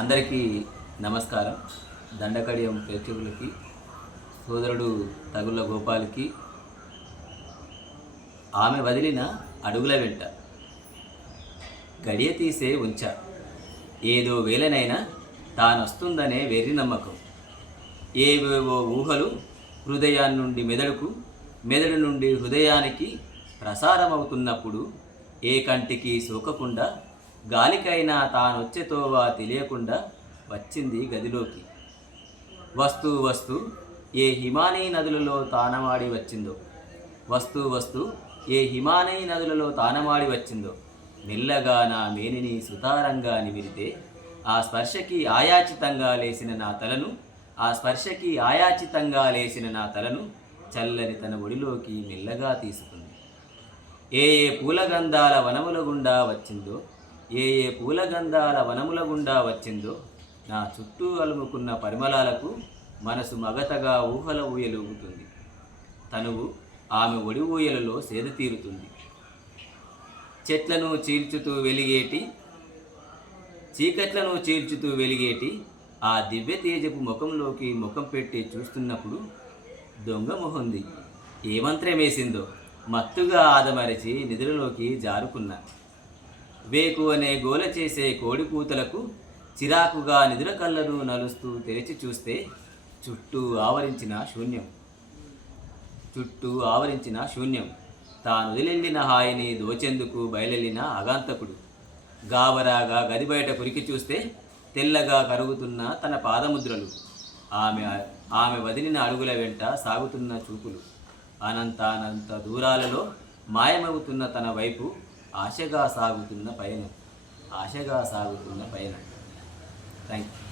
అందరికీ నమస్కారం. దండకడియం ప్రేక్షకులకి, సోదరుడు తగుళ్ళ గోపాల్కి, ఆమె వదిలిన అడుగుల వెంట గడియ తీసే ఉంచ, ఏదో వేళనైనా తానొస్తుందనే వెర్రి నమ్మకం, ఏవేవో ఊహలు హృదయాన్నుండి మెదడుకు, మెదడు నుండి హృదయానికి ప్రసారమవుతున్నప్పుడు ఏ కంటికి సోకకుండా, గాలికైనా తానొచ్చెతోవా తెలియకుండా వచ్చింది గదిలోకి. వస్తూ వస్తూ ఏ హిమానీ నదులలో తానమాడి వచ్చిందో, వస్తూ వస్తూ ఏ హిమానీ నదులలో తానమాడి వచ్చిందో, మెల్లగా నా మేనిని సుతారంగా నిమిరితే, ఆ స్పర్శకి ఆయాచితంగా లేసిన నా తలను, ఆ స్పర్శకి ఆయాచితంగా లేసిన నా తలను చల్లని తన ఒడిలోకి మెల్లగా తీసుకుంది. ఏ ఏ పూలగంధాల వనముల గుండా వచ్చిందో, ఏ ఏ పూలగంధాల వనముల గుండా వచ్చిందో, నా చుట్టూ అలుముకున్న పరిమళాలకు మనసు మగతగా ఊహల ఊయలూగుతుంది. తనువు ఆమె ఒడి ఊయలలో సేద తీరుతుంది. చెట్లను చీల్చుతూ వెలిగేటి, చీకట్లను చీల్చుతూ వెలిగేటి ఆ దివ్య తేజపు ముఖంలోకి ముఖం పెట్టి చూస్తున్నప్పుడు దొంగ మొహంది ఏ మంత్రమేసిందో మత్తుగా ఆదమరచి నిద్రలోకి జారుకున్నా. వేకు అనే గోల చేసే కోడి కూతలకు చిరాకుగా నిద్ర కళ్ళను నలుస్తూ తెరిచి చూస్తే చుట్టూ ఆవరించిన శూన్యం, చుట్టూ ఆవరించిన శూన్యం. తాను వదిలెళ్ళిన హాయిని దోచెందుకు బయలెళ్ళిన అగాంతకుడు. గాబరాగా గది బయట కురికి చూస్తే తెల్లగా కరుగుతున్న తన పాదముద్రలు, ఆమె వదిలిన అడుగుల వెంట సాగుతున్న చూపులు, అనంత దూరాలలో మాయమవుతున్న తన వైపు ఆశగా సాగుతున్న పయనం, ఆశగా సాగుతున్న పయనం. Thank you.